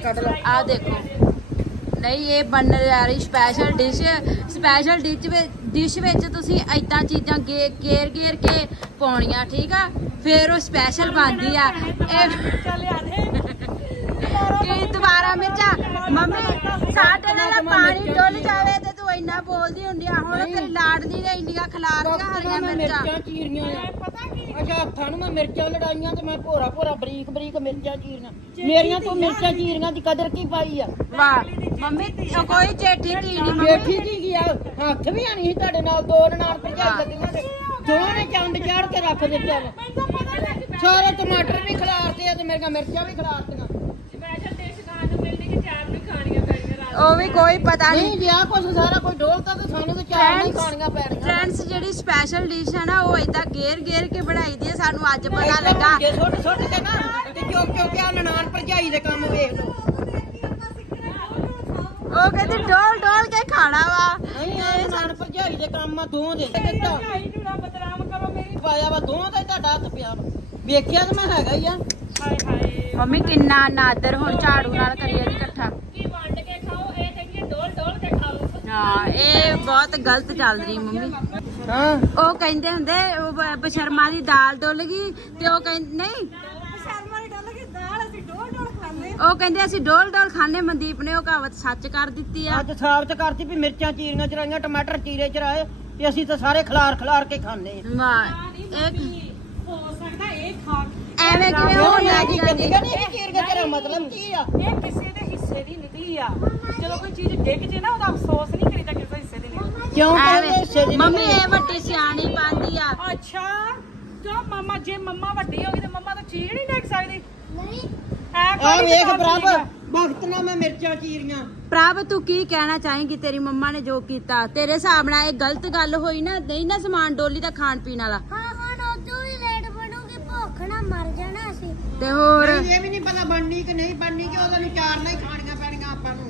ਕੱਢ ਲਾ ਆ ਦੇਖੋ। ਨਹੀਂ ਇਹ ਬਣ ਰਹੀ ਸਪੈਸ਼ਲ ਡਿਸ਼ ਸਪੈਸ਼ਲ ਡਿਸ਼ ਵਿੱਚ ਡਿਸ਼ ਵਿੱਚ ਤੁਸੀਂ ਐਦਾਂ ਚੀਜ਼ਾਂ ਗੇਰ ਗੇਰ ਕੇ ਪਾਉਣੀਆਂ ਠੀਕ ਆ? ਫਿਰ ਉਹ ਸਪੈਸ਼ਲ ਬਣਦੀ ਆ। ਇਹ ਕੀ ਦੁਬਾਰਾ ਮਿਰਚਾ? ਮੰਮੀ ਸਾਡੇ ਨਾਲ ਪਾਣੀ ਡੁੱਲ ਜਾਵੇ ਤੇ ਤੂੰ ਇੰਨਾ ਬੋਲਦੀ ਹੁੰਦੀ ਆ। ਹੁਣ ਤੇਰੀ ਲਾਡਲੀ ਨੇ ਇੰਡੀਆਂ ਖਿਲਾਰਦੀਆਂ ਹਰੀਆਂ ਮੈਂ ਮਿਰਚਾਂ। ਮਿਰਚਾਂ ਚੀਰੀਆਂ ਆ। ਅੱਛਾ ਹੱਥਾਂ ਨੂੰ ਮੈਂ ਮਿਰਚਾਂ ਲੜਾਈਆਂ ਤੇ ਮੈਂ ਭੋਰਾ ਭੋਰਾ ਬਰੀਕ ਬਰੀਕ ਮਿਰਚਾਂ ਚੀਰੀਆਂ ਮੇਰੀਆਂ ਤੂੰ ਮਿਰਚਾਂ ਚੀਰੀਆਂ ਦੀ ਕਦਰ ਕੀ ਪਾਈ ਆ? ਵਾਹ ਮੰਮੀ ਉਹ ਕੋਈ ਚੇਠੀ ਧੀ ਨਹੀਂ ਮੰਮੀ। ਬੇਠੀ ਕੀ ਗਿਆ ਹੱਥ ਵੀ ਆਣੀ ਸੀ ਤੁਹਾਡੇ ਨਾਲ ਦੋ ਨਾਲ ਭਰਜਾਈ ਲੱਗੀਆਂ ਤੇ ਦੋਵਾਂ ਨੇ ਚੰਦ ਚਾੜ ਕੇ ਰੱਖ ਦਿੱਤੇ ਨੇ। ਸਾਰੇ ਟਮਾਟਰ ਵੀ ਖਿਲਾਰਤੇ ਆ ਤੇ ਮੇਰੀਆਂ ਮਿਰਚਾਂ ਵੀ ਖਿਲਾਰਤੀਆਂ। ਉਹ ਵੀ ਕੋਈ ਪਤਾ ਨਹੀਂ। ਨਹੀਂ ਆ ਕੁਛ ਸਾਰਾ ਕੋਈ ਡੋਲਤਾ ਤੇ ਸਾਨੂੰ ਤੇ ਚਾਰ ਨਹੀਂ ਖਾਣੀਆਂ ਪੈਣੀਆਂ। ਫਰੈਂਡਸ ਜਿਹੜੀ ਸਪੈਸ਼ਲ ਡਿਸ਼ ਹੈ ਨਾ ਉਹ ਏਦਾਂ ਗੇਰ ਗੇਰ ਕੇ ਬਣਾਈ ਦੀ ਹੈ ਸਾਨੂੰ ਅੱਜ ਪਤਾ ਲੱਗਾ। ਸੁੱਟ ਸੁੱਟ ਕੇ ਨਾ ਤੇ ਚੁੱਕ ਚੁੱਕ ਕੇ ਆ ਨਨਾਣ ਭਰਜਾਈ ਦੇ ਕੰਮ ਵੇਖ ਲਓ। ਉਹ ਕਹਿੰਦੀ ਡੋਲ ਡੋਲ ਕੇ ਖਾਣਾ ਵਾ। ਨਹੀਂ ਆ ਨਨਾਣ ਭਰਜਾਈ ਦੇ ਕੰਮ ਆ ਦੋ ਦੇ ਦਿੱਤਾ। ਪਾਇਆ ਵਾ ਦੋਵਾਂ ਦਾ ਹੀ ਤੁਹਾਡਾ ਹੱਥ ਪਿਆ ਵਾ। ਵੇਖਿਆ ਤਾਂ ਮੈਂ ਹੈਗਾ ਹੀ ਆ। ਮੰਮੀ ਕਿੰਨਾ ਨਾਦਰ ਹੁਣ ਝਾੜੂ ਨਾਲ ਕਰੀਏ ਇਕੱਠਾ ਹਾਂ ਇਹ ਬਹੁਤ ਗਲਤ ਚੱਲ ਰਹੀ ਮੰਮੀ। ਹਾਂ? ਉਹ ਕਹਿੰਦੇ ਹੁੰਦੇ ਉਹ ਬ- ਬਸ਼ਰਮਾ ਦੀ ਦਾਲ ਡੁੱਲ ਗਈ ਤੇ ਉਹ ਕਹਿੰਦੇ ਨਹੀਂ। ਉਹ ਕਹਿੰਦੇ ਅਸੀਂ ਡੋਲ ਡੋਲ ਖਾਣੇ ਮਨਦੀਪ ਨੇ ਉਹ ਕਹਾਵਤ ਸੱਚ ਕਰ ਦਿੱਤੀ ਆ। ਅੱਜ ਸਾਬਤ ਕਰਤੀ ਵੀ ਮਿਰਚਾਂ ਚੀਰੀਆਂ ਚਰਾਈਆਂ ਟਮਾਟਰ ਚੀਰੇ ਚਰਾਏ ਤੇ ਅਸੀਂ ਤਾਂ ਸਾਰੇ ਖਲਾਰ ਖਲਾਰ ਕੇ ਖਾਂਦੇ ਆ ਵਾਹ ਇੱਕ ਐਵੇਂ ਕਿਵੇਂ ਕਿਉਂ ਹੋਣ ਮੈਂ ਲੱਗ ਕੀ ਜਾਂਦੀ ਕਹਿੰਦੀ ਨਹੀਂ ਚੀਰ ਕੇ ਤੇਰਾ ਮਤਲਬ ਕੀ ਆ? ਇਹ ਕਿਸੇ ਦੇ ਹਿੱਸੇ ਦੀ ਨਿਕਲੀ ਆ। ਜਦੋਂ ਕੋਈ ਚੀਜ਼ ਡਿੱਗ ਜੇ ਨਾ ਉਹਦਾ ਅਫਸੋਸ ਨਹੀਂ ਕਰੀਦਾ ਕਿਸੇ ਹਿੱਸੇ ਦੀ ਨਿਕਲੀ ਕਿਉਂ ਕਹਿੰਦੇ ਹਿੱਸੇ ਦੀ ਮੰਮੀ? ਇਹ ਵੱਡੀ ਸਿਆਣੀ ਪਾਉਂਦੀ ਆ। ਅੱਛਾ ਜੋ ਮਮਾ ਜੇ ਮਮਾ ਵੱਡੀ ਹੋ ਗਈ ਤੇ ਮਮਾ ਤਾਂ ਚੀਜ਼ ਨਹੀਂ ਡਿੱਗ ਸਕਦੀ। ਨਹੀਂ। ਆ ਵੇਖ ਪ੍ਰਭ ਭਗਤ ਨਾਲ ਮੈਂ ਮਿਰਚਾਂ ਚੀਰੀਆਂ। ਪ੍ਰਭ ਤੂੰ ਕੀ ਕਹਿਣਾ ਚਾਹੇਂਗੀ? ਤੇਰੀ ਮੰਮਾ ਨੇ ਜੋ ਕੀਤਾ ਤੇਰੇ ਹਿਸਾਬ ਨਾਲ ਇਹ ਗਲਤ ਗੱਲ ਹੋਈ ਨਾ ਨਹੀਂ ਨਾ ਸਮਾਨ ਡੋਲੀ ਦਾ ਖਾਣ ਪੀਣ ਵਾਲਾ। ਹਾਂ ਹੁਣ ਉਦੋਂ ਹੀ ਲੇਟ ਬਣੂਗੀ ਭੁੱਖ ਨਾਲ ਮਰ ਜਾਣਾ। ਤੇ ਹੋਰ? ਨਹੀਂ ਇਹ ਵੀ ਨਹੀਂ ਪਤਾ ਬਣਨੀ ਕਿ ਨਹੀਂ ਬਣਨੀ ਕਿ ਉਹਦੇ ਨੂੰ ਚਾਰ ਨਹੀਂ ਖਾਣੀਆਂ ਪੈਣੀਆਂ ਆਪਾਂ ਨੂੰ।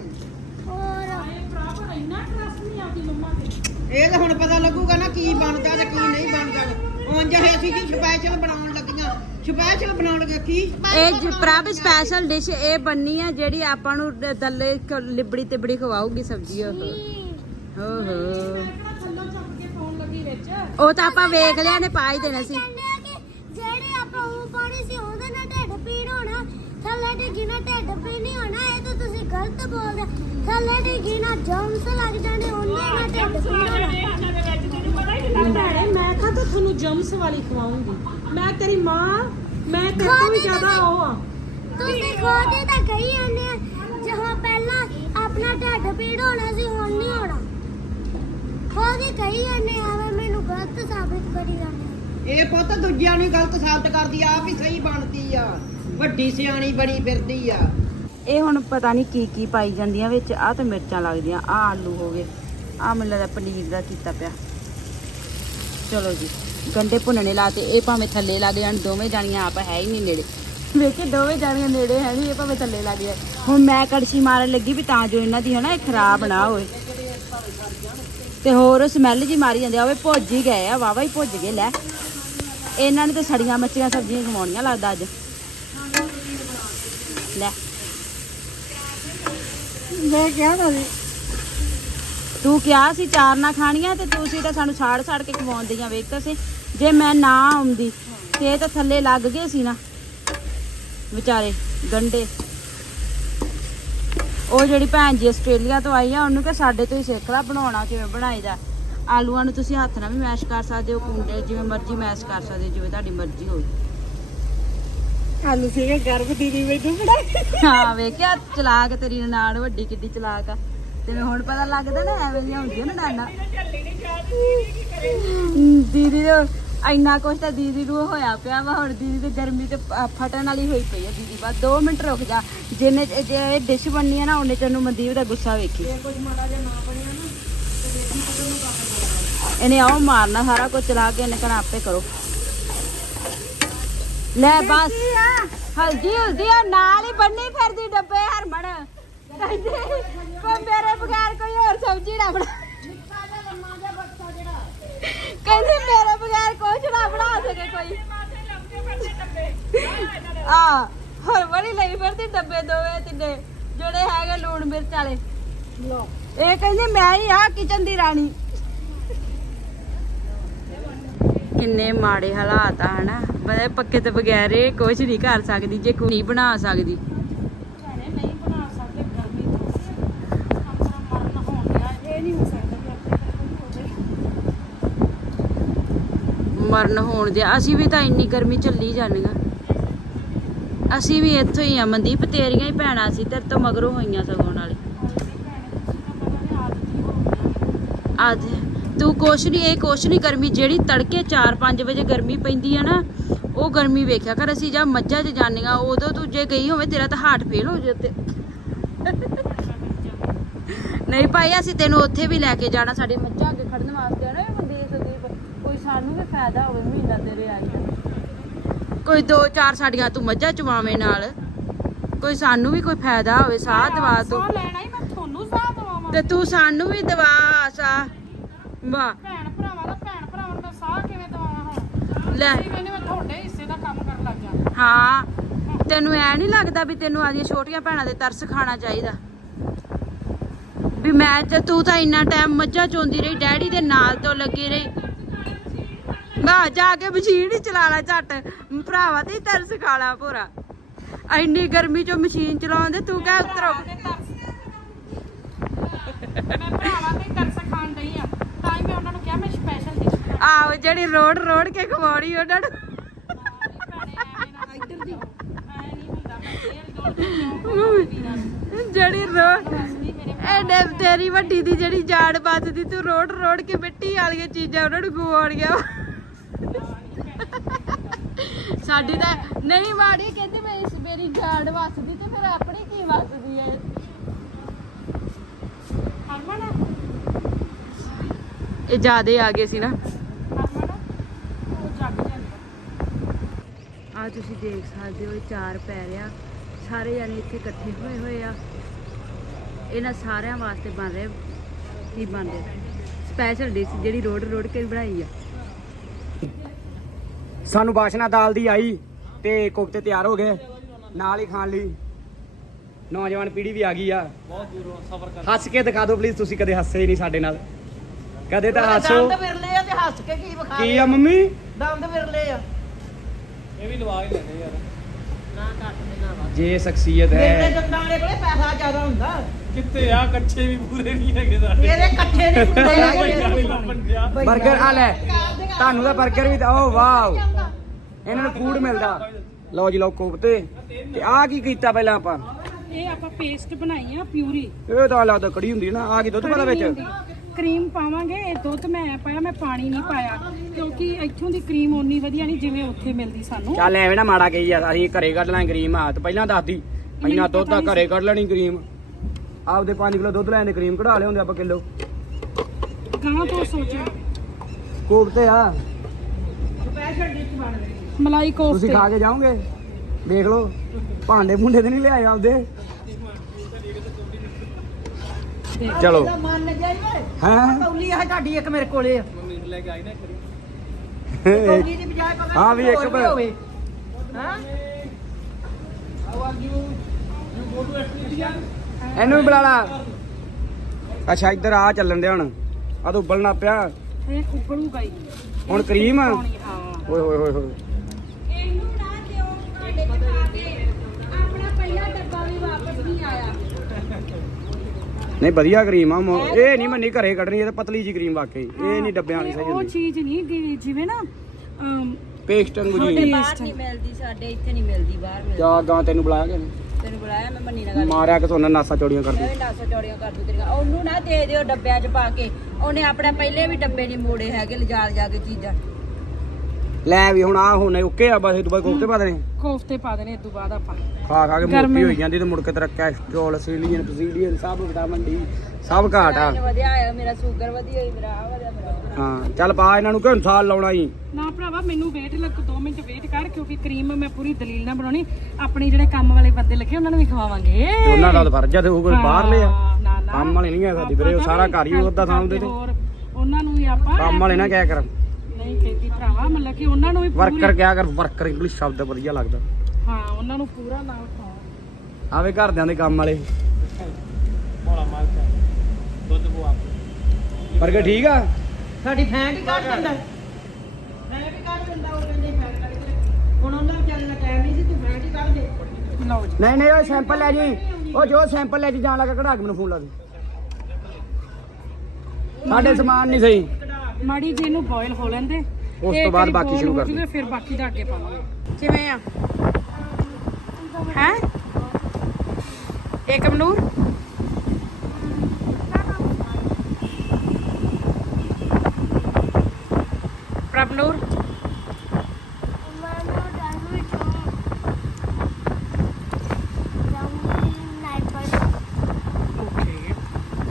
ਹੋਰ? ਬਰਾਬਰ ਇੰਨਾ ਟਰਸਟ ਨਹੀਂ ਆਉਂਦੀ ਮਮਾ ਤੇ। ਇਹ ਤਾਂ ਹੁਣ ਪਤਾ ਲੱਗੂਗਾ ਨਾ ਕੀ ਬਣਦਾ ਤੇ ਕੀ ਨਹੀਂ ਬਣਦਾ। ਉਂਝ ਅਸੀਂ ਕੀ ਸਪੈਸ਼ਲ ਬਣਾਉਣ ਲੱਗੀਆਂ ਸਪੈਸ਼ਲ ਬਣਾਉਣ ਲੱਗੇ ਕੀ ਇਹ ਜ- ਪ੍ਰਭ ਸਪੈਸ਼ਲ ਡਿਸ਼ ਇਹ ਬੰਨੀ ਆ ਜਿਹੜੀ ਆਪਾਂ ਨੂੰ ਦੱਲੇ ਕ- ਲਿਬੜੀ ਤੇ ਬੜੀ ਖਵਾਊਗੀ ਸਬਜ਼ੀ ਉਹ ਓਹੋ। ਕਿਹੜਾ ਥੱਲੋਂ ਚੱਕ ਕੇ ਪਾਉਣ ਲੱਗੀ ਵਿੱਚ? ਉਹ ਤਾਂ ਆਪਾਂ ਵੇਖ ਲਿਆ ਨੇ ਪਾ ਹੀ ਦੇਣਾ ਸੀ। ਡਿੱਗੀ ਨਾਲ ਢਿੱਡ ਪੀੜ ਨਹੀਂ ਹੋਣਾ ਇਹ ਤਾਂ ਤੁਸੀਂ ਗਲਤ ਬੋਲਦੇ ਥੱਲੇ ਡਿੱਗੀ ਨਾਲ ਜਮਸ ਲੱਗ ਜਾਣੇ ਉਹਨਾਂ ਨਾਲ ਢਿੱਡ ਪੀੜ ਹੋਣਾ। ਮੈਂ ਕਹਾਂ ਤਾਂ ਤੁਹਾਨੂੰ ਜਮਸ ਵਾਲੀ ਖਵਾਉਂਗੀ? ਮੈਂ ਤੇਰੀ ਮਾਂ ਮੈਂ ਤੇਰੇ ਤੋਂ ਵੀ ਜ਼ਿਆਦਾ ਉਹ ਆ। ਤੁਸੀਂ ਖੁਦ ਤਾਂ ਕਹੀ ਜਾਂਦੇ ਆ ਜਹਾਂ ਪਹਿਲਾਂ ਆਪਣਾ ਢਿੱਡ ਪੀੜ ਹੋਣਾ ਸੀ ਹੁਣ ਨਹੀਂ ਹੋਣਾ। ਖੁਦ ਕਹੀ ਜਾਂਦੇ ਆ ਮੈਨੂੰ ਗਲਤ ਸਾਬਿਤ ਕਰੀ ਜਾਂਦੇ। ਇਹ ਪੁੱਤ ਦੂਜਿਆਂ ਨੂੰ ਗਲਤ ਸਾਬਤ ਕਰਦੀ ਆ ਆਪ ਹੀ ਸਹੀ ਬਣਦੀ ਆ। ਵੱਡੀ ਸਿਆਣੀ ਬਣੀ ਫਿਰਦੀ ਆ। ਇਹ ਹੁਣ ਪਤਾ ਨਹੀਂ ਕੀ ਕੀ ਪਾਈ ਜਾਂਦੀਆਂ ਵਿੱਚ ਆ ਤੇ ਮਿਰਚਾਂ ਲੱਗਦੀਆਂ ਆ ਆਲੂ ਹੋ ਗਏ ਆ ਮੈਨੂੰ ਪਨੀਰ ਦਾ ਕੀਤਾ ਪਿਆ। ਚਲੋ ਜੀ, ਗੰਡੇ ਭੁੰਨਣੇ ਲਾਤੇ ਇਹ ਭਾਵੇਂ ਥੱਲੇ ਲੱਗ ਜਾਣ, ਦੋਵੇਂ ਜਾਣੀਆਂ ਆਪ ਹੈ ਹੀ ਨਹੀਂ ਨੇੜੇ। ਵੇਖੇ, ਦੋਵੇਂ ਜਾਣੀਆਂ ਨੇੜੇ ਹੈ ਨਹੀਂ, ਇਹ ਭਾਵੇਂ ਥੱਲੇ ਲੱਗ ਜਾਣ। ਹੁਣ ਮੈਂ ਕੜਛੀ ਮਾਰਨ ਲੱਗੀ ਵੀ ਤਾਂ ਜੋ ਇਹਨਾਂ ਦੀ ਹਨਾ, ਇਹ ਖਰਾਬ ਨਾ ਹੋਏ। ਤੇ ਹੋਰ ਸਮੈਲ ਜੀ ਮਾਰੀ ਜਾਂਦੇ ਆ ਓਏ ਭੁੱਜ ਹੀ ਗਏ ਆ ਵਾਵਾ ਹੀ ਭੁੱਜ ਗਏ, ਲੈ। ਇਹਨਾਂ ਨੇ ਤਾਂ ਸੜੀਆਂ ਮੱਛੀਆਂ ਸਬਜ਼ੀਆਂ ਖਵਾਉਣੀਆਂ ਲੱਗਦਾ ਅੱਜ। ਲੈ। ਮੈਂ ਕਿਹਾ ਨਾ ਤੂੰ ਕਿਹਾ ਸੀ ਚਾਰ ਨਾ ਖਾਣੀਆਂ ਤੇ ਤੁਸੀਂ ਤਾਂ ਸਾਨੂੰ ਛਾੜ ਛਾੜ ਕੇ ਖਵਾਉਂਦੀਆਂ ਵੇਖ ਤਾਂ ਸੀ ਜੇ ਮੈਂ ਨਾ ਆਉਂਦੀ ਤੇ ਇਹ ਤਾਂ ਥੱਲੇ ਲੱਗ ਗਏ ਸੀ ਨਾ। ਵਿਚਾਰੇ ਗੰਡੇ। ਉਹ ਜਿਹੜੀ ਭੈਣ ਜੀ ਆਸਟ੍ਰੇਲੀਆ ਤੋਂ ਆਈ ਆ ਉਹਨੂੰ ਕਿ ਸਾਡੇ ਤੋਂ ਹੀ ਸਿੱਖ ਲੈ ਬਣਾਉਣਾ ਕਿਵੇਂ ਬਣਾਈਦਾ। ਆਲੂਆਂ ਨੂੰ ਤੁਸੀਂ ਹੱਥ ਨਾਲ ਵੀ ਮੈਸ਼ ਕਰ ਸਕਦੇ ਹੋ ਕੁੰਡੇ ਜਿਵੇਂ ਮਰਜ਼ੀ ਮੈਸ਼ ਕਰ ਸਕਦੇ ਜਿਵੇਂ ਤੁਹਾਡੀ ਮਰਜ਼ੀ ਹੋਵੇ। ਆਲੂ ਸੀਗੇ ਗਰਭ ਦੀਦੀ ਮੈਨੂੰ ਬੜਾ ਹਾਂ ਵੇਖਿਆ? ਚਲਾਕ ਤੇਰੀ ਨਾਲ ਵੱਡੀ ਕਿੱਡੀ ਚਲਾਕ ਆ। ਤੈਨੂੰ ਹੁਣ ਪਤਾ ਲੱਗਦਾ ਨਾ ਐਵੇਂ ਦੀਆਂ ਹੁੰਦੀਆਂ ਨਾ ਨਾਨਾ ਦੀਦੀ ਦਾ ਇੰਨਾ ਕੁਛ ਤਾਂ ਦੀਦੀ ਨੂੰ ਹੋਇਆ ਪਿਆ ਵਾ ਹੁਣ ਦੀਦੀ ਤੇ ਗਰਮੀ ਤੇ ਫਟਣ ਵਾਲੀ ਹੋਈ ਪਈ ਆ ਦੀਦੀ ਬਸ। 2 ਮਿੰਟ ਰੁਕ ਜਾ। ਜਿੰਨੇ ਜੇ ਇਹ ਡਿਸ਼ ਬਣਨੀ ਆ ਨਾ ਉਹਨੇ ਤੈਨੂੰ ਮਨਦੀਪ ਦਾ ਗੁੱਸਾ ਵੇਖੀ। ਇਹਨੇ ਆਓ ਮਾਰਨਾ ਸਾਰਾ ਕੁਝ ਚਲਾ ਕੇ ਇਹਨੇ ਕਹਿਣਾ ਆਪੇ ਕਰੋ। ਲੈ ਬਸ। ਹਲਦੀ ਹਲਦੀ ਆ ਨਾਲ ਹੀ ਬੰਨੀ ਫਿਰਦੀ ਡੱਬੇ ਹਰਮਣ ਕਹਿੰਦੀ ਮੇਰੇ ਬਗੈਰ ਕੋਈ ਹੋਰ ਸਬਜ਼ੀ ਨਾ ਬਣਾ। ਕਹਿੰਦੀ ਮੇਰੇ ਬਗੈਰ ਕੁਝ ਨਾ ਬਣਾ ਸਕੇ ਕੋਈ। ਆ ਹਰਮਣ ਹੀ ਲਈ ਫਿਰਦੀ ਡੱਬੇ ਦੋਵੇਂ ਤਿੰਨੇ ਜਿਹੜੇ ਹੈਗੇ ਲੂਣ ਮਿਰਚ ਵਾਲੇ। ਇਹ ਕਹਿੰਦੀ ਮੈਂ ਹੀ ਆ ਕਿਚਨ ਦੀ ਰਾਣੀ। ਕਿੰਨੇ ਮਾੜੇ ਹਾਲਾਤ ਆ ਹਨਾ। ਬੜੇ ਪੱਕੇ ਤੋਂ ਬਗੈਰ ਇਹ ਕੁਝ ਨਹੀਂ ਕਰ ਸਕਦੀ ਜੇ ਕੋਈ ਨਹੀਂ ਬਣਾ ਸਕਦੀ। ਮਰਨ ਹੋਣ ਦੇ ਅਸੀਂ ਵੀ ਤਾਂ ਇੰਨੀ ਗਰਮੀ ਝੱਲੀ ਜਾਂਦੀਆਂ। ਅਸੀਂ ਵੀ ਇੱਥੋਂ ਹੀ ਆ ਮਨਦੀਪ ਤੇਰੀਆਂ ਹੀ ਭੈਣਾਂ ਸੀ ਤੇਰੇ ਤੋਂ ਮਗਰੋਂ ਹੋਈਆਂ ਸਗੋਂ ਨਾਲੇ। ਅੱਜ ਤੂੰ ਕੁਛ ਨਹੀਂ ਇਹ ਕੁਛ ਨਹੀਂ ਗਰਮੀ ਜਿਹੜੀ ਤੜਕੇ 4-5 ਵਜੇ ਗਰਮੀ ਪੈਂਦੀ ਆ ਨਾ ਉਹ ਗਰਮੀ ਵੇਖਿਆ ਕਰ ਅਸੀਂ ਜਾਂ ਮੱਝਾਂ 'ਚ ਜਾਂਦੀਆਂ ਉਦੋਂ ਤੂੰ ਜੇ ਗਈ ਹੋਵੇ ਤੇਰਾ ਤਾਂ ਹਾਰਟ ਫੇਲ ਹੋ ਜੇ ਨਹੀਂ ਭਾਈ ਅਸੀਂ ਤੈਨੂੰ ਉੱਥੇ ਵੀ ਲੈ ਕੇ ਜਾਣਾ ਸਾਡੇ ਮੱਝਾਂ ਅੱਗੇ ਖੜਨ ਵਾਸਤੇ ਨਾ ਮਨਦੀਪ ਸੰਦੀਪ ਕੋਈ ਸਾਨੂੰ ਵੀ ਫਾਇਦਾ ਹੋਵੇ ਮਹੀਨਾ ਤੇਰੇ ਆਈ ਦਾ। ਕੋਈ ਦੋ ਚਾਰ ਸਾਡੀਆਂ ਤੂੰ ਮੱਝਾਂ ਚਵਾਵੇਂ ਨਾਲ। ਕੋਈ ਸਾਨੂੰ ਵੀ ਕੋਈ ਫਾਇਦਾ ਹੋਵੇ ਸਾਹ ਦਵਾ ਤੂੰ। ਸਾਹ ਲੈਣਾ ਹੀ ਮੈਂ ਤੁਹਾਨੂੰ ਸਾਹ ਦਵਾਵਾਂ। ਤੇ ਤੂੰ ਸਾਨੂੰ ਵੀ ਦਵਾ ਸਾ ਵਾਹ। ਭੈਣ ਭਰਾਵਾਂ ਦਾ ਭੈਣ ਭਰਾਵਾਂ ਦਾ ਸਾਹ ਕਿਵੇਂ ਦਵਾਵਾਂ ਹੁਣ? ਲੈ ਤੁਸੀਂ ਕਹਿੰਦੇ ਮੈਂ ਤੁਹਾਡੇ ਹਿੱਸੇ ਦਾ ਕੰਮ ਕਰਨ ਲੱਗ ਜਾ ਹਾਂ। ਤੈਨੂੰ ਐ ਨਹੀਂ ਲੱਗਦਾ ਵੀ ਤੈਨੂੰ ਆਦੀਆਂ ਛੋਟੀਆਂ ਭੈਣਾਂ ਦੇ ਤਰਸ ਖਾਣਾ ਚਾਹੀਦਾ? ਵੀ ਮੈਂ ਤੇ ਤੂੰ ਤਾਂ ਇੰਨਾ ਟਾਈਮ ਮੱਝਾਂ ਚੋਂਦੀ ਰਹੀ ਡੈਡੀ ਦੇ ਨਾਲ ਤੋਂ ਲੱਗੀ ਰਹੀ। ਵਾਹ ਜਾ ਕੇ ਮਸ਼ੀਨ ਹੀ ਚਲਾ ਲੈ ਝੱਟ। ਭਰਾਵਾ ਤੇ ਤਰਸ ਖਾ ਲਾ ਪੂਰਾ। ਇੰਨੀ ਗਰਮੀ ਚੋਂ ਮਸ਼ੀਨ ਚਲਾਉਂਦੇ ਤੂੰ ਕਹਿ ਉਤਰੋ? ਮੈਂ ਭਰਾਵਾਂ ਦੇ ਤਰਸ ਖਾਣ ਡਈ ਆ। ਤਾਂ ਹੀ ਮੈਂ ਉਹਨਾਂ ਨੂੰ ਕਿਹਾ ਮੈਂ ਸਪੈਸ਼ਲ ਆਹੋ ਜਿਹੜੀ ਰੋੜ ਰੋੜ ਕੇ ਖਵਾਉਣੀ ਉਹਨਾਂ ਨੂੰ ਇੱਧਰ ਦੀ ਐ ਨਹੀਂ ਹੁੰਦਾ ਮੈਂ ਤੇਲ ਜੋੜ ਕੇ ਜਿਹੜੀ ਰੋੜ ਐਡੇ ਤੇਰੀ ਵੱਡੀ ਦੀ ਜਿਹੜੀ ਜਾੜ ਬਚਦੀ ਤੂੰ ਰੋੜ ਰੋੜ ਕੇ ਮਿੱਟੀ ਵਾਲੀਆਂ ਚੀਜ਼ਾਂ ਉਹਨਾਂ ਨੂੰ ਖਵਾਉਣੀਆਂ ਸਾਡੀ ਤਾਂ ਨਹੀਂ ਮਾੜੀ ਕਹਿੰਦੀ ਮੈਂ ਇਸ ਮੇਰੀ ਜਾੜ ਵਸਦੀ ਤੇ ਫਿਰ ਆਪਣੀ ਕੀ ਵਸਦੀ ਹੈ? ਹਰਮਨ? ਇਹ ਜਿਆਦੇ ਆ ਗਏ ਸੀ ਨਾ। ਜਾਂਦਾ। ਆ ਤੁਸੀਂ ਦੇਖ ਸਕਦੇ ਹੋ ਚਾਰ ਪੈ ਰਿਆ ਸਾਰੇ ਜਾਨੇ ਇੱਥੇ ਇਕੱਠੇ ਹੋਏ ਹੋਏ ਆ। ਇਹਨਾਂ ਸਾਰਿਆਂ ਵਾਸਤੇ ਬਣ ਰਿਹਾ ਕੀ ਬਣ ਰਿਹਾ? ਸਪੈਸ਼ਲ ਡਿਸ਼ ਜਿਹੜੀ ਰੋਡ ਰੋਡ ਕੇ ਬਣਾਈ ਆ। ਸਾਨੂੰ ਬਾਸ਼ਨਾ ਦਾਲ ਦੀ ਆਈ ਤੇ ਕੋਫਤੇ ਤਿਆਰ ਹੋ ਗਏ ਨਾਲ ਹੀ ਖਾਣ ਲਈ। ਨੌਜਵਾਨ ਪੀੜ੍ਹੀ ਵੀ ਆ ਗਈ ਆ। ਹੱਸ ਕੇ ਦਿਖਾ ਦਿਓ ਪਲੀਜ਼ ਤੁਸੀਂ ਕਦੇ ਹੱਸੇ ਹੀ ਨਹੀਂ ਸਾਡੇ ਨਾਲ। ਕਦੇ ਤਾਂ ਹੱਸੋ। ਦੰਦ ਵਿਰਲੇ ਆ ਤੇ ਹੱਸ ਕੇ ਕੀ ਵਿਖਾ ਕੀ ਆ ਮੰਮੀ? ਦੰਦ ਵਿਰਲੇ ਆ। ਜੇ ਸ਼ਖਸੀਅਤ ਵਿਰਲੇ ਹੈ ਦੰਦਾਂ ਵਾਲੇ ਕੋਲੇ ਪੈਸਾ ਜ਼ਿਆਦਾ ਹੁੰਦਾ। ਕਿੱਥੇ ਆ? ਕੱਚੇ ਵੀ ਪੂਰੇ ਨਹੀਂ ਹੈਗੇ ਸਾਡੇ। ਇਹਦੇ ਇਕੱਠੇ ਨਹੀਂ ਹੁੰਦੇ ਲੱਭਣ ਗਿਆ 버ਗਰ ਆ। ਲੈ। ਤੁਹਾਨੂੰ ਤਾਂ 버ਗਰ ਵੀ ਓ ਵਾਓ। ਇਹਨਾਂ ਨੂੰ ਫੂਡ ਮਿਲਦਾ। ਲਓ ਜੀ ਲਓ ਕੋਫਤੇ। ਤੇ ਆ ਕੀ ਕੀਤਾ ਪਹਿਲਾਂ ਆਪਾਂ? ਇਹ ਆਪਾਂ ਪੇਸਟ ਬਣਾਈ ਆ ਪਿਊਰੀ ਇਹ ਤਾਂ ਲੱਗਦਾ ਕੜੀ ਹੁੰਦੀ ਨਾ। ਆ ਕੀ ਦੁੱਧ ਪਾਦਾ ਵਿੱਚ? ਕਰੀਮ ਪਾਵਾਂਗੇ ਇਹ ਦੁੱਧ ਮੈਂ ਪਾਇਆ ਮੈਂ ਪਾਣੀ ਨਹੀਂ ਪਾਇਆ ਕਿਉਂਕਿ ਇੱਥੋਂ ਦੀ ਕਰੀਮ ਓਨੀ ਵਧੀਆ ਨਹੀਂ ਜਿਵੇਂ ਉੱਥੇ ਮਿਲਦੀ ਸਾਨੂੰ। ਚੱਲ ਐਵੇਂ ਨਾ ਮਾੜਾ ਕਹੀ ਆ ਅਸੀਂ ਘਰੇ ਕੱਢ ਲਾਂ ਕਰੀਮ ਆ ਤੇ ਪਹਿਲਾਂ ਦੱਸਦੀ ਇੰਨਾ ਦੁੱਧ ਆ ਘਰੇ ਕੱਢ ਲੈਣੀ ਕਰੀਮ। ਆਪਦੇ 5 ਕਿਲੋ ਦੁੱਧ ਲੈਣ ਕਰੀਮ ਕਢਾ ਲਿਆਉਂਦੇ ਆਪਾਂ ਕਿਲੋ। ਗਾਂ ਤੋਂ ਸੋਚਿਆ। ਕੋਫਤੇ ਆ। ਮਲਾਈ ਤੁਸੀਂ ਕੋਫਤੇ ਖਾ ਕੇ ਜਾਓਗੇ? ਦੇਖ ਲਓ ਭਾਂਡੇ ਭੁੰਡੇ ਤੇ ਨਹੀਂ ਲਿਆਏ ਆਪਦੇ? ਚਲੋ। ਮੰਨ ਜਾਈ ਓਏ। ਹਾਂ? ਕੌਲੀ ਆ ਤੁਹਾਡੀ ਇੱਕ ਮੇਰੇ ਕੋਲੇ ਆ। ਕੌਲੀ ਦੀ ਬਜਾਏ ਪਤਾ ਹਾਂ ਵੀ ਇੱਕ ਹਾਂ? ਇਹਨੂੰ ਵੀ ਬੁਲਾ ਲਾ। ਅੱਛਾ ਇੱਧਰ ਆ ਚੱਲਣ ਦੇ ਹੁਣ। ਆ ਤੂੰ ਉਬਲਣਾ ਪਿਆ। ਇਹ ਕੁੱਕੜੂਗਾ ਹੀ ਹੁਣ ਕਰੀਮ? ਓਏ ਹੋਏ ਹੋਏ ਹੋਏ। ਇਹਨੂੰ ਨਾ ਦਿਓ ਤੁਹਾਡੇ ਚ ਖਾ ਕੇ। ਆਪਣਾ ਪਹਿਲਾ ਡੱਬਾ ਵੀ ਵਾਪਸ ਨਹੀਂ ਆਇਆ। ਨਹੀਂ ਵਧੀਆ ਕਰੀਮ ਆ ਮੋ- ਇਹ ਨਹੀਂ ਮੰਨੀ ਘਰੇ ਕੱਢਣੀ ਇਹ ਤਾਂ ਪਤਲੀ ਜੀ ਕਰੀਮ ਵਾਕਈ। ਇਹ ਨਹੀਂ ਡੱਬਿਆਂ ਵਾਲੀ ਸਹੀ ਉਹ ਹੁੰਦੀ। ਚੀਜ਼ ਨਹੀਂ ਗੀ ਜਿਵੇਂ ਨਾ ਅਮ, ਪੇਸਟ ਵਾਂਗੂ ਜੀ। ਬਾਹਰ ਨਹੀਂ ਮਿਲਦੀ ਸਾਡੇ ਇੱਥੇ ਨਹੀਂ ਮਿਲਦੀ ਬਾਹਰ ਮਿਲਦੀ। ਕਿਆ ਗਾਂ ਤੈਨੂੰ ਬੁਲਾਇਆ ਕਿ ਤੈਨੂੰ ਬੁਲਾਇਆ ਮੈਂ ਮੰਨੀ ਨਾਲ ਮਾਰਿਆ ਕਿ ਤੁਹਾਨੂੰ ਨਾਸਾ ਚੌੜੀਆਂ ਕਰਦੀ। ਮੈਂ ਵੀ ਨਾਸਾ ਚੌੜੀਆਂ ਕਰ ਦੂ ਤੇਰੀਆਂ ਉਹਨੂੰ ਨਾ ਦੇ ਦਿਓ ਡੱਬਿਆਂ 'ਚ ਪਾ ਕੇ। ਉਹਨੇ ਆਪਣੇ ਪਹਿਲੇ ਵੀ ਡੱਬੇ ਨਹੀਂ ਮੋੜੇ ਹੈਗੇ ਲਿਜਾ ਲਿਜਾ ਕੇ ਚੀਜ਼ਾਂ। ਲੈ ਵੀ ਹੁਣ ਆ ਹੁਣ ਓਕੇ ਆ ਬਸ ਇਹ ਤੋਂ ਬਾਅਦ ਕੋਫਤੇ ਪਾ ਦੇਣੇ। ਕੋਫਤੇ ਪਾ ਦੇਣੇ ਇਸ ਤੋਂ ਬਾਅਦ ਆਪਾਂ। ਖਾ ਖਾ ਕੇ ਮੋਟੀ ਹੋਈ ਜਾਂਦੀ ਤੇ ਮੁੜ ਕੇ ਤੇਰਾ ਕੈਸਟਰੋਲ ਸੀਲੀਅਨ ਪਸੀਲੀਅਨ ਸਭ ਵਿਟਾਮਿਨ ਡੀ ਸਭ ਘਾਟ ਆ। ਵਧਿਆ ਆਇਆ ਮੇਰਾ ਸ਼ੂਗਰ ਵਧੀ ਹੋਈ ਮੇਰਾ ਆ ਵਧਿਆ ਮੇਰਾ। ਹਾਂ ਚੱਲ ਪਾ ਇਹਨਾਂ ਨੂੰ ਕਿਉਂ ਸਾਲ ਲਾਉਣਾ ਹੀ। ਨਾ ਭਰਾਵਾ ਮੈਨੂੰ ਵੇਟ ਲੱਗ 2 ਮਿੰਟ ਵੇਟ ਕਰ ਕਿਉਂਕਿ ਕਰੀਮ ਮੈਂ ਪੂਰੀ ਦਲੀਲ ਨਾਲ ਬਣਾਉਣੀ। ਆਪਣੇ ਜਿਹੜੇ ਕੰਮ ਵਾਲੇ ਬੰਦੇ ਲੱਗੇ ਉਹਨਾਂ ਨੂੰ ਵੀ ਖਵਾਵਾਂਗੇ। ਉਹਨਾਂ ਦਾ ਫਰਜ਼ ਆ ਤੇ ਉਹ ਕੋਈ ਬਾਹਰ ਲਿਆ ਹਾਂ, ਨਾ ਨਾ। ਕੰਮ ਵਾਲੇ ਨਹੀਂ ਹੈ ਸਾਡੀ ਵੀਰੇ ਉਹ ਸਾਰਾ ਘਰ ਹੀ ਉਹਦਾ ਸਾਂਭਦੇ ਤੇ। ਹੋਰ ਉਹਨਾਂ ਨੂੰ ਵੀ ਆਪਾਂ ਕੰਮ ਵਾਲੇ ਨਾ ਕਿਆ ਕਰ ਨਹੀਂ ਕਹਿੰਦੀ ਭਰਾਵਾ ਮਤਲਬ ਕਿ ਉਹਨਾਂ ਨੂੰ ਵੀ ਪੂਰੀ- ਵਰਕਰ ਕਿਆ ਕਰ ਵਰਕਰ ਇੰਗਲਿਸ਼ ਸ਼ਬਦ ਵਧੀਆ ਲੱਗਦਾ। ਹਾਂ ਉਹਨਾਂ ਨੂੰ ਪੂਰਾ ਖਾਓ ਆਵੇ ਘਰਦਿਆਂ ਦੇ ਕੰਮ ਵਾਲੇ। ਦੁੱਧ ਪਵਾ ਬਰਗਰ ਠੀਕ ਆ? ਸਾਡੀ ਫੈਂਟ ਹੀ ਕੱਢ ਦਿੰਦਾ ਫੈਂਟ ਹੀ ਕੱਢ ਦਿੰਦਾ ਉਹ ਕਹਿੰਦੇ ਫੈਂਟ ਕੱਢ ਕੇ ਹੁਣ ਉਹਨਾਂ ਵਿਚਾਰੇ ਦਾ ਟਾਈਮ ਨਹੀਂ ਸੀ ਤੂੰ ਫੈਂਟ ਹੀ ਕੱਢ ਦੇ। ਲਓ ਜੀ। ਨਹੀਂ ਨਹੀਂ ਉਹ ਸੈਂਪਲ ਲੈ ਜੀ। ਉਹ ਜੋ ਸੈਂਪਲ ਲੈ ਜੀ ਜਾਣ ਲੱਗਾ ਕਢਾ ਕੇ ਮੈਨੂੰ ਫੋਨ ਲਾ ਦੇ। ਸਾਡੇ ਸਮਾਨ ਨਹੀਂ ਸਹੀ। ਮਾੜੀ ਜੀ ਇਹਨੂੰ ਬੋਇਲ ਹੋ ਲੈਂਦੇ। ਤੋਂ ਇਹ ਬਾਅਦ ਬਾਕੀ ਸ਼ੁਰੂ ਕਰ ਫਿਰ ਬਾਕੀ ਦਾ ਅੱਗੇ ਪਾਵਾਂਗੇ। ਕਿਵੇਂ ਆ? ਹੈ? ਏਕਮ ਨੂਰ ਪ੍ਰਭ ਨੂਰ ਮੈਂ ਨਾ ਡਰ ਵਿੱਚ ਜਾਊਂਗੀ ਨਾਈਟ ਪਰ ਓਕੇ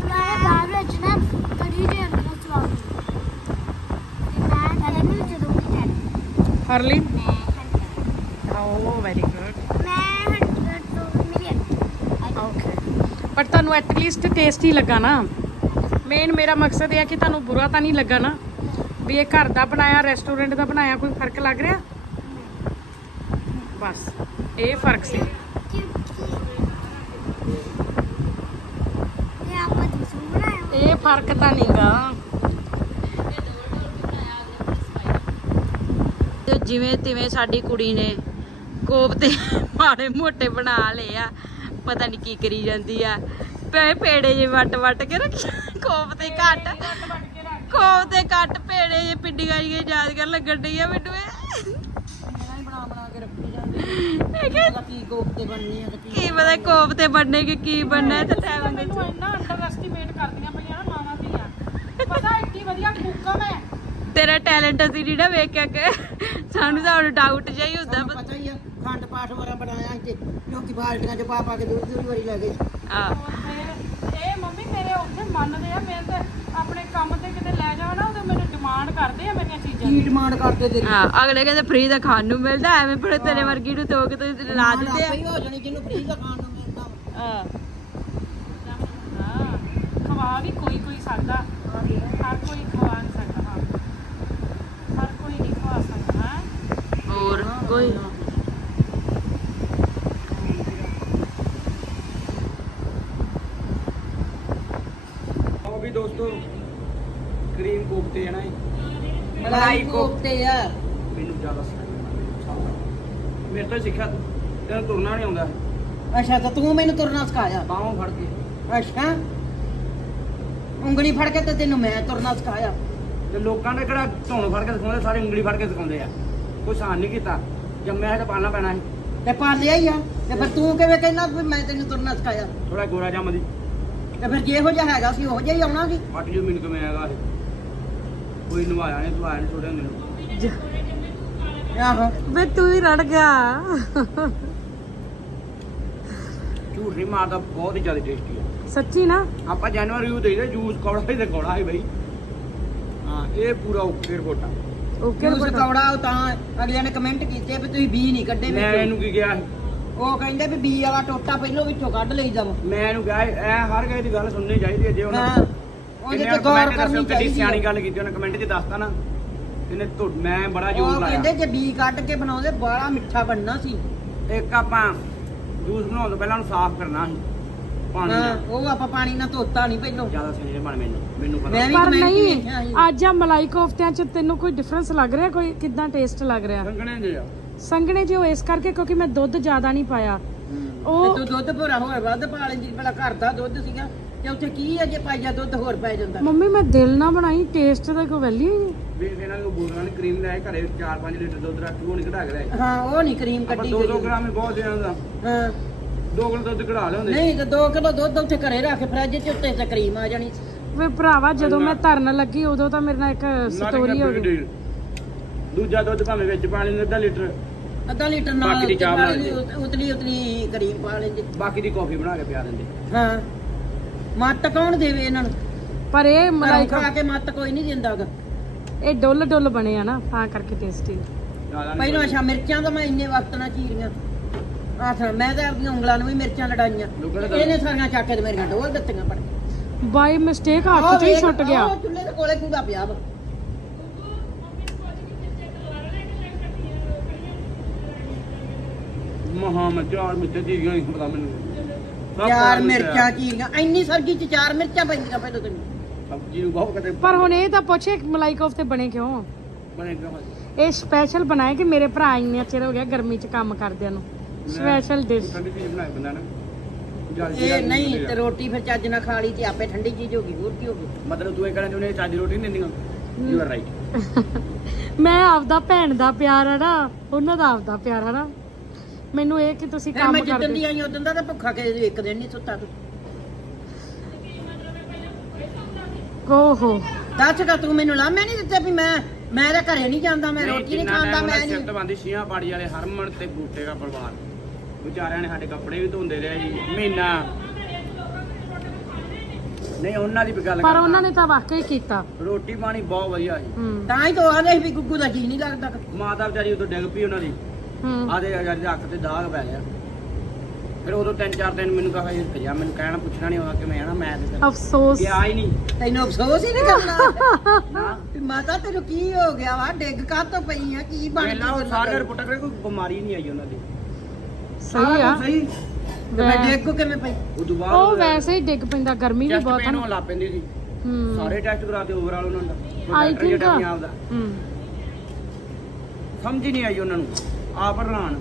ਮੈਂ ਬਾਹਰ ਵਿੱਚ ਨਾ ਕੜੀ ਦੇ ਅੰਦਰ ਚਲਾਉਂਗੀ ਤੇ ਮੈਂ ਡਰ ਨੂੰ ਚਲਾਉਂਗੀ ਚੱਲ ਹਰਲੀ ਮੈਂ ਓ ਵੈਰੀ ਗੁੱਡ ਮੈਂ 100 ਤੋਂ ਮਿਲੀਅਨ ਓਕੇ ਪਰ ਤੁਹਾਨੂੰ ਐਟ ਲੀਸਟ ਟੇਸਟੀ ਲੱਗਾ ਨਾ। ਮੇਨ ਮੇਰਾ ਮਕਸਦ ਇਹ ਹੈ ਕਿ ਤੁਹਾਨੂੰ ਬੁਰਾ ਤਾਂ ਨਹੀਂ ਲੱਗਾ ਨਾ। ਵੀ ਇਹ ਘਰ ਦਾ ਬਣਾਇਆ ਰੈਸਟੋਰੈਂਟ ਦਾ ਬਣਾਇਆ ਕੋਈ ਫ਼ਰਕ ਲੱਗ ਰਿਹਾ? ਬਸ ਇਹ ਫ਼ਰਕ ਸੀ। ਇਹ ਫ਼ਰਕ ਤਾਂ ਨਹੀਂਗਾ ਤੇ ਜਿਵੇਂ ਤਿਵੇਂ ਸਾਡੀ ਕੁੜੀ ਨੇ ਕੋਫਤੇ ਮਾੜੇ ਮੋਟੇ ਬਣਾ ਲਏ ਆ ਪਤਾ ਨਹੀਂ ਕੀ ਕਰੀ ਜਾਂਦੀ ਆ। ਪੇ ਪੇੜੇ ਜੇ ਵੱਟ ਵੱਟ ਕੇ ਰੱਖਿਆ ਕੋਫਤੇ ਘੱਟ। ਕੋਫਤੇ ਘੱਟ ਪੇੜੇ ਜੇ ਪਿੰਡੀਆਂ ਜਿਹੀਆਂ ਯਾਦ ਕਰ ਲੱਗਣ ਡਈ ਆ ਮੈਨੂੰ ਇਹ। ਮੈਂ ਬਣਾ ਬਣਾ ਕੇ ਰੱਖੀ ਜਾਂਦੀ ਇਹ ਕਿ ਉਹਦਾ ਕੀ ਕੋਫਤੇ ਬਣਨੇ ਆ ਤੇ ਕੀ ਕੀ ਪਤਾ ਕੋਫਤੇ ਬਣਨੇ ਕਿ ਕੀ ਬਣਨਾ ਤੇ ਟਾਈਮ ਮੈਨੂੰ ਇੰਨਾ ਅੰਡਰ ਐਸਟੀਮੇਟ ਕਰਦੀਆਂ ਪਈਆਂ ਨਾ ਮਾਵਾਂ ਧੀਆਂ ਪਤਾ ਇੱਡੀ ਵਧੀਆ ਕੁੱਕ ਮੈਂ ਤੇਰਾ ਟੈਲੈਂਟ ਅਸੀਂ ਨੀ ਨਾ ਵੇਖਿਆ ਕਿ ਸਾਨੂੰ ਤਾਂ ਹੁਣ ਡਾਊਟ ਜਿਹਾ ਹੀ ਹੁੰਦਾ ਪਤਾ ਹੀ ਆ ਖੰਡ ਪਾਠ ਵਾਲਾ ਬਣਾਇਆ ਤੇ ਲੋਕੀ ਬਾਲਟੀਆਂ ਚ ਪਾ ਪਾ ਕੇ ਦੂਰ ਦੂਰ ਵਾਰੀ ਲੈ ਗਏ। ਆ ਇਹ ਮੰਮੀ ਮੇਰੇ ਉੱਥੇ ਮੰਨਦੇ ਆ ਮੈਂ ਤੇ ਆਪਣੇ ਕੰਮ ਤੇ ਕਿਤੇ ਲੈ ਜਾਵਾਂ ਨਾ ਉਹਦੇ ਮੈਨੂੰ ਡਿਮਾਂਡ ਕਰਦੇ ਆ ਮੇਰੀਆਂ ਚੀਜ਼ਾਂ ਕੀ ਡਿਮਾਂਡ ਕਰਦੇ ਤੇਰੀ? ਹਾਂ ਅਗਲੇ ਕਹਿੰਦੇ ਫ੍ਰੀ ਦਾ ਖਾਣ ਨੂੰ ਮਿਲਦਾ ਐਵੇਂ ਪਰ ਤੇਰੇ ਵਰਗੀ ਨੂੰ ਤੋਕ ਤੇ ਲਾ ਦਿੰਦੇ ਆਪੇ ਹੀ ਜਾਣੀ ਜਿਹਨੂੰ ਫ੍ਰੀ ਦਾ ਖਾਣ ਨੂੰ ਮਿਲਦਾ। ਆ ਹਾਂ ਖਵਾ ਵੀ ਕੋਈ ਕੋਈ ਸਕਦਾ। ਹਰ ਕੋਈ ਖਵਾ ਨਹੀਂ ਸਕਦਾ ਹਾਂ ਹਰ ਕੋਈ ਨਹੀਂ ਖਵਾ ਸਕਦਾ ਹੈਂ। ਹੋਰ ਕੋਈ ਉਹ ਵੀ ਦੋਸਤੋ ਕਰੀਮ ਕੋਫਤੇ ਹੈ ਨਾ ਇਹ। ਮਲਾਈ ਕੋਫਤੇ ਯਾਰ ਮੈਨੂੰ ਜ਼ਿਆਦਾ ਸਿਖਾਇਆ ਮੇਰੇ ਤੋਂ ਹੀ ਸਿੱਖਿਆ ਤੂੰ। ਤੈਨੂੰ ਤੁਰਨਾ ਨਹੀਂ ਆਉਂਦਾ। ਅੱਛਾ ਤਾਂ ਤੂੰ ਮੈਨੂੰ ਤੁਰਨਾ ਸਿਖਾਇਆ। ਬਾਹੋਂ ਫੜ ਕੇ। ਅੱਛਾ। ਉਂਗਲੀ ਫੜ ਕੇ ਤੇ ਤੈਨੂੰ ਮੈਂ ਤੁਰਨਾ ਸਿਖਾਇਆ। ਤੇ ਲੋਕਾਂ ਨੇ ਕਿਹੜਾ ਧੌਣ ਫੜ ਕੇ ਸਿਖਾਉਂਦੇ? ਸਾਰੇ ਉਂਗਲੀ ਫੜ ਕੇ ਸਿਖਾਉਂਦੇ ਆ। ਕੋਈ ਸਾਨ ਨਹੀਂ ਕੀਤਾ। ਜੰਮਿਆ ਹੈ ਤਾਂ ਪਾਲਣਾ ਪੈਣਾ ਸੀ। ਤੇ ਪਾਲਿਆ ਹੀ ਆ। ਤੇ ਫਿਰ ਤੂੰ ਕਿਵੇਂ ਕਹਿੰਦਾ ਵੀ ਮੈਂ ਤੈਨੂੰ ਤੁਰਨਾ ਸਿਖਾਇਆ? ਥੋੜਾ ਗੋਰਾ ਜੰਮ ਦੀ ਤੇ ਫਿਰ ਜਿਹੋ ਜਿਹਾ ਹੈਗਾ ਸੀ ਉਹੋ ਜਿਹਾ ਹੀ ਆਉਣਾ ਸੀ? ਅੱਠ ਜੋ ਮੈਨੂੰ ਕਿਵੇਂ ਆਏਗਾ ਇਹ। ਕੋਈ ਨਵਾਇਆ ਨਹੀਂ ਤੂੰ ਆਇਆ ਨਹੀਂ ਛੋੜੇ ਹੁੰਦੇ ਨੂੰ। ਆਹੋ। ਵੇ ਤੂੰ ਹੀ ਰੜ ਗਿਆ। ਝੂਠ ਨਹੀਂ ਮਾਰਦਾ ਬਹੁਤ ਹੀ ਜ਼ਿਆਦਾ ਟੇਸਟੀ ਹੈ ਸੱਚੀ ਨਾ? ਆਪਾਂ ਜਨਵਰੀ ਰਿਵਿਊ ਦੇਈਦੇ ਜੂਸ ਕੌੜਾ ਹੀ ਤੇ ਕੌੜਾ ਹੈ ਬਈ। ਹਾਂ ਇਹ ਪੂਰਾ ਓਕੇ ਰਿਪੋਰਟ ਓਕੇ ਜੂਸ ਕੌੜਾ ਉਹ ਤਾਂ ਅਗਲਿਆਂ ਨੇ ਕਮੈਂਟ ਕੀਤੇ ਵੀ ਤੁਸੀਂ ਬੀ ਨਹੀਂ ਕੱਢੇ ਮੈਂ ਵਿੱਚੋਂ। ਇਹਨੂੰ ਕੀ ਕਿਹਾ ਸੀ? ਉਹ ਕਹਿੰਦੇ ਵੀ ਬੀ ਵਾਲਾ ਟੋਟਾ ਪਹਿਲੋਂ ਵਿੱਚੋਂ ਕੱਢ ਲਈ ਜਾਵੋ। ਮੈਂ ਇਹਨੂੰ ਕਿਹਾ ਐ ਹਰ ਕਿਸੇ ਦੀ ਗੱਲ ਸੁਣਨੀ ਚਾਹੀਦੀ ਹੈ ਜੇ ਹਾਂ ਉਹਨਾਂ ਉਹਦੇ ਕਿੰਨੇ ਤੇ ਗੌਰ comment ਕਰਨੀ ਕਿੱਡੀ ਚਾਹੀਦੀ ਸਿਆਣੀ ਹੈ ਗੱਲ ਕੀਤੀ ਉਹਨੇ ਕਮੈਂਟ 'ਚ ਦੱਸਤਾ ਨਾ। ਇਹਨੇ ਧੁ- ਮੈਂ ਬੜਾ ਜ਼ੋਰ ਉਹ ਲਾਇਆ। ਕਹਿੰਦੇ ਜੇ ਬੀ ਕੱਢ ਕੇ ਬਣਾਉਂਦੇ ਬੜਾ ਮਿੱਠਾ ਬਣਨਾ ਸੀ। ਇੱਕ ਆਪਾਂ ਜੂਸ ਬਣਾਉਣ ਤੋਂ ਪਹਿਲਾਂ ਉਹਨੂੰ ਸਾਫ਼ ਕਰਨਾ ਸੀ। ਪਾਣੀ ਹਾਂ ਨਾਲ। ਉਹ ਆਪਾਂ ਪਾਣੀ ਨਾਲ ਧੋਤਾ ਨਹੀਂ ਪਹਿਲੋਂ। ਜ਼ਿਆਦਾ ਸੰਜੇ ਬਣ ਮੈਨੂੰ। ਮੈਨੂੰ ਪਤਾ। ਮੈਂ ਵੀ ਪਰ ਕਮੈਂਟ ਨਹੀਂ ਵੇਖਿਆ ਸੀ। ਅੱਜ ਆ ਮਲਾਈ ਕੋਫਤਿਆਂ ਚ ਤੈਨੂੰ ਕੋਈ ਡਿਫਰੈਂਸ ਲੱਗ ਰਿਹਾ? ਕੋਈ ਕਿਦਾਂ ਟੇਸਟ ਲੱਗ ਰਿਹਾ? ਸੰਗਣੇ ਦੇ ਆ। ਸੰਘਣੇ ਜਿਹਾ ਇਸ ਕਰਕੇ ਕਿਉਂਕਿ ਮੈਂ ਦੁੱਧ ਜ਼ਿਆਦਾ ਨਹੀਂ ਪਾਇਆ। ਤੇ ਉਹ ਤੂੰ ਦੁੱਧ ਭੋਰਾ ਹੋਏ ਵੱਧ ਪਾ ਲੈਂਦੀ ਪਹਿਲਾਂ ਘਰ ਦਾ ਦੁੱਧ ਸੀਗਾ। ਤੇ ਉੱਥੇ ਕੀ ਹੈ ਜੇ ਪਾਈਆ ਦੁੱਧ ਹੋਰ ਪੈ ਜਾਂਦਾ? ਮੰਮੀ ਮੈਂ ਦਿਲ ਨਾ ਬਣਾਈ ਟੇਸਟ ਦਾ ਕੋਈ ਵੈਲਿਊ ਹੀ ਨਹੀਂ। ਵੇਖ ਇਹਨਾਂ ਨੂੰ ਬੋਲਣਾ ਨਹੀਂ ਕਰੀਮ ਲੈ ਘਰੇ 4-5 ਲੀਟਰ ਦੁੱਧ ਰੱਖ ਉਹ ਨਹੀਂ ਕਢਾ ਕੇ ਲੈ ਹਾਂ ਉਹ ਨਹੀਂ ਕਰੀਮ ਆਪਾਂ ਕੱਢੀ 2-2 ਗਈ ਗ੍ਰਾਮ ਹੀ ਬਹੁਤ ਦੇਣਾ ਦਾ ਹਾਂ। 2 ਕਿਲੋ ਦੁੱਧ ਕਢਾ ਲਿਆਉਂਦੇ ਨਹੀਂ ਤੇ 2 ਕਿਲੋ ਦੁੱਧ ਉੱਥੇ ਘਰੇ ਰੱਖ ਫਰਿੱਜ 'ਚ ਉੱਤੇ ਤੇ ਕਰੀਮ ਆ ਜਾਣੀ। ਵੇ ਭਰਾਵਾ ਜਦੋਂ ਮੈਂ ਧਰਨ ਲੱਗੀ ਉਦੋਂ ਤਾਂ ਮੇਰੇ ਨਾਲ ਇੱਕ ਸਟੋਰੀ ਹੋ ਗਈ ਦੂਜਾ ਦੁੱਧ ਭਾਵੇਂ ਵਿੱਚ ਪਾ ਲੈਂਦੇ ਅੱਧਾ ਲੀਟਰ। ਅੱਧਾ ਲੀਟਰ ਨਾਲ ਬਾਕੀ ਦੀ ਉੱਤੇ ਚਾਹ ਪਾ ਬਣਾ ਲੈਂਦੀ, ਉਤ- ਉਤਲੀ ਉਤਲੀ ਕਰੀਮ ਪਾ ਲੈਂਦੇ। ਬਾਕੀ ਦੀ ਕਾਫੀ ਬਣਾ ਕੇ ਪਿਆ ਦਿੰਦੇ। ਹਾਂ। ਮੱਤ ਕੌਣ ਦੇਵੇ ਇਹਨਾਂ ਨੂੰ? ਪਰ ਇਹ ਮਲਾਈ ਮਲਾਈ ਖਾ ਕੇ ਮੱਤ ਕੋਈ ਨਹੀਂ ਦਿੰਦਾਗਾ ਇਹ ਡੁੱਲ ਡੁੱਲ ਬਣੇ ਆ ਨਾ ਤਾਂ ਕਰਕੇ ਟੇਸਟੀ ਜ਼ਿਆਦਾ ਨੀ ਪਹਿਲਾਂ ਅੱਛਾ ਮਿਰਚਾਂ ਤਾਂ ਮੈਂ ਇੰਨੇ ਵਕਤ ਨਾਲ ਚੀਰੀਆਂ। ਆਹ ਮੈਂ ਤਾਂ ਆਪਣੀਆਂ ਉਂਗਲਾਂ ਨੂੰ ਵੀ ਮਿਰਚਾਂ ਲੜਾਈਆਂ। ਲੋਕਾਂ ਨੇ ਇਹਨੇ ਸਾਰੀਆਂ ਚੱਕ ਕੇ ਤੇ ਮੇਰੀਆਂ ਡੋਲ ਦਿੱਤੀਆਂ ਪੜ ਕੇ। ਬਾਈ ਮਿਸਟੇਕ ਹੱਥ ਚੋਂ ਹੀ ਛੁੱਟ ਗਿਆ। ਉਹ ਚੁੱਲ੍ਹੇ ਦੇ ਕੋਲੇ ਕੂੜਾ ਪਿਆ ਵਾ। ਮਹਾ ਮੈਂ ਚਾਰ ਮਿੱਤੇ ਦੀ ਗਈ ਪਤਾ ਮੈਨੂੰ। ਚਾਰ ਮਿਰਚਾਂ ਚੀਰੀਆਂ। ਇੰਨੀ ਸਬਜ਼ੀ ਚ ਚਾਰ ਮਿਰਚਾਂ ਪੈਂਦੀਆਂ ਪਹਿਲਾਂ ਤੈਨੂੰ। ਸਬਜ਼ੀ ਨੂੰ ਬਹੁਤ ਕਦੇ ਪਰ ਹੁਣ ਇਹ ਤਾਂ ਪੁੱਛੇ ਮਲਾਈ ਕੋਫਤੇ ਬਣੇ ਕਿਉਂ? ਬਣੇਗਾ ਇਹ ਸਪੈਸ਼ਲ ਬਣਾਏ ਕਿ ਮੇਰੇ ਭਰਾ ਇੰਨੇ ਚਿਰ ਹੋ ਗਿਆ ਗਰਮੀ 'ਚ ਕੰਮ ਕਰਦਿਆਂ ਨੂੰ? ਸਪੈਸ਼ਲ ਡਿਸ਼ ਠੰਡੀ ਚੀਜ਼ ਬਣਾਏ ਬੰਦਾ ਨਾ। ਜਲਦੀ ਇਹ ਨਹੀਂ। ਤੇ ਰੋਟੀ ਫਿਰ ਚੱਜ ਨਾਲ ਖਾ ਲਈ ਤੇ ਆਪੇ ਠੰਡੀ ਚੀਜ਼ ਹੋ ਗਈ ਹੋਰ ਕੀ ਹੋ ਗਈ ਮਤਲਬ ਤੂੰ ਇਹ ਕਹਿਣਾ ਚਾਹੁੰਦੀ ਚਾਹ ਦੀ ਰੋਟੀ ਨਹੀਂ ਦਿੰਦੀਆਂ? ਯੂ ਆਰ ਰਾਈਟ ਮੈਂ ਆਪਦਾ ਭੈਣ ਦਾ ਪਿਆਰ ਹੈ ਨਾ ਉਹਨਾਂ ਦਾ ਆਪਦਾ ਪਿਆਰ ਹੈ ਨਾ। ਮੈਨੂੰ ਇਹ ਕਿ ਤੁਸੀਂ ਕੰਮ ਮੈਂ ਜਿੱਦਣ ਕਰਦੇ। ਦੀ ਆਈ ਉਦੋਂ ਦਾ ਤਾਂ ਭੁੱਖਾ ਕੇ ਇੱਕ ਦਿਨ ਨਹੀਂ ਸੁੱਤਾ ਤੂੰ। ਓਹੋ। ਦੱਸ ਕਾ ਤੂੰ ਮੈਨੂੰ ਲਾਮੇ ਨਹੀਂ ਦਿੱਤੇ ਵੀ ਮੈਂ ਮੈਂ ਤਾਂ ਘਰੇ ਨਹੀਂ ਜਾਂਦਾ ਮੈਂ ਰੋਟੀ ਨਹੀਂ ਖਾਂਦਾ ਮੈਂ ਸਿਰ ਨਹੀਂ ਬੰਦੀ ਸ਼ੀਆਂ ਪਾੜੀ ਵਾਲੇ ਹਰਮਨ ਤੇ ਬੂਟੇ ਦਾ ਪਰਿਵਾਰ। ਵਿਚਾਰਿਆਂ ਨੇ ਸਾਡੇ ਕੱਪੜੇ ਵੀ ਧੋਂਦੇ ਰਹੇ ਜੀ ਮਹੀਨਾ। ਨਹੀਂ ਉਹਨਾਂ ਦੀ ਵੀ ਗੱਲ ਪਰ। ਉਹਨਾਂ ਨੇ ਤਾਂ ਵਾਕਈ ਕੀਤਾ। ਰੋਟੀ ਪਾਣੀ ਬਹੁਤ ਵਧੀਆ ਜੀ। ਹੂੰ। ਤਾਂ ਹੀ ਤਾਂ ਆਦੇ ਵੀ ਗੁੱਗੂ ਦਾ ਜੀ ਨਹੀਂ ਲੱਗਦਾ। ਮਾਤਾ ਵਿਚਾਰੀ ਉਦੋਂ ਡਿੱਗ ਪਈ ਉਹਨਾਂ ਦੀ। ਹੂੰ। ਆਦੇ ਵਿਚਾਰੀ ਦੇ ਅੱਖ ਤੇ ਦਾਗ ਪੈ ਗਿਆ। ਫਿਰ ਉਦੋਂ ਤਿੰਨ ਚਾਰ ਦਿਨ ਮੈਨੂੰ ਕਹਾ ਇਹ ਗਿਆ ਮੈਨੂੰ ਕਹਿਣਾ ਪੁੱਛਣਾ ਨਹੀਂ ਆਉਂਦਾ ਕਿ ਮੈਂ ਨਾ ਮੈਂ ਤੇ ਅਫਸੋਸ। ਗਿਆ ਹੀ ਨਹੀਂ। ਤੈਨੂੰ ਅਫਸੋਸ ਹੀ ਨਹੀਂ ਕਰਨਾ। ਵੀ ਮਾਤਾ ਤੈਨੂੰ ਕੀ ਹੋ ਗਿਆ ਵਾ? ਡਿੱਗ ਕਾ ਤੋਂ ਪਈ ਆ? ਕੀ ਬਣ ਪਹਿਲਾਂ ਉਹ ਗਈ ਸਾਰੇ ਰਿਪੋਰਟਾਂ ਕਰੇ ਕੋਈ ਬਿਮਾਰੀ ਨਹੀਂ ਆਈ ਉਹਨਾਂ ਦੀ। ਸਹੀ ਆ। ਸਹੀ। ਤੇ ਮੈਂ ਡਿੱਗ ਕਿਵੇਂ ਪਈ? ਉਦੋਂ ਬਾਅਦ ਉਹ ਵੈਸੇ ਹੀ ਡਿੱਗ ਪੈਂਦਾ ਗਰਮੀ ਵੀ ਚੈਸਟ ਬਹੁਤ ਪੇਨ ਹੈ ਹੋਣ ਲੱਗ ਪੈਂਦੀ ਸੀ। ਹੂੰ। ਸਾਰੇ ਟੈਸਟ ਕਰਾਤੇ ਓਵਰਆਲ ਉਹਨਾਂ ਦਾ ਕੋਈ I ਡਾਕਟਰ think- ਜਿਹੜਾ ਪੰਜਾਬ ਦਾ। ਹੂੰ। ਸਮਝ ਹੀ ਨਹੀਂ ਆਈ ਉਹਨਾਂ ਨੂੰ। ਆਪ ਹੈਰਾਨ।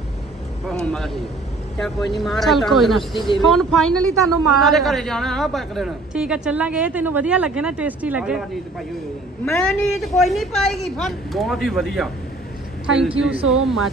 ਪਰ ਹੁਣ ਮਾਦਾ ਠੀਕ ਚਾ ਕੋਈ ਨਹੀਂ ਮਹਾਰਾਜ ਚਲ ਕੋਈ ਨਾ। ਤੰਦਰੁਸਤੀ ਦੇਵੇ ਹੁਣ ਫਾਈਨਲੀ ਤੁਹਾਨੂੰ ਉਹਨਾਂ ਦੇ ਮਾਰ ਘਰੇ ਜਾਣਾ ਆ ਪੱਕ ਦੇਣਾ ਠੀਕ ਆ ਚੱਲਾਂਗੇ। ਇਹ ਤੈਨੂੰ ਵਧੀਆ ਲੱਗੇ ਨਾ ਟੇਸਟੀ ਲੱਗੇ। ਆਹ ਨੀਤ ਭਾਈ। ਮੈਂ ਨੀਤ ਕੋਈ ਨਹੀਂ ਪਾਏਗੀ ਬਹੁਤ ਹੀ ਵਧੀਆ। Thank you so much